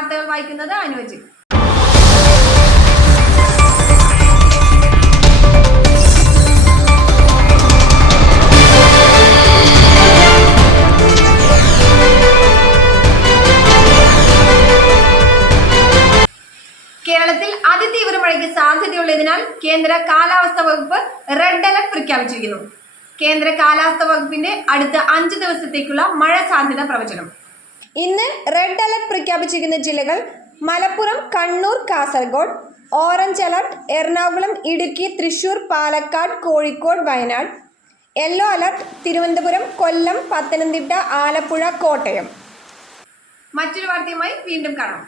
വാർത്തകൾ വായിക്കുന്നത് അനുജ്. കേരളത്തിൽ അതിതീവ്ര മഴയ്ക്ക് സാധ്യതയുള്ളതിനാൽ കേന്ദ്ര കാലാവസ്ഥാ വകുപ്പ് റെഡ് അലർട്ട് പ്രഖ്യാപിച്ചിരിക്കുന്നു. കേന്ദ്ര കാലാവസ്ഥാ വകുപ്പിന്റെ അടുത്ത 5 ദിവസത്തേക്കുള്ള മഴ സാധ്യത പ്രവചനം. ഇന്ന് റെഡ് അലർട്ട് പ്രഖ്യാപിച്ചിരിക്കുന്ന ജില്ലകൾ Malappuram, Kannur, Kasaragod. Orange alert Ernakulam, Idukki, Thrissur, Palakkad, Kozhikode, Wayanad. Yellow alert Thiruvananthapuram, Kollam, Pathanamthitta, Alappuzha, Kottayam. മറ്റൊരു വാർത്തയുമായി വീണ്ടും കാണാം.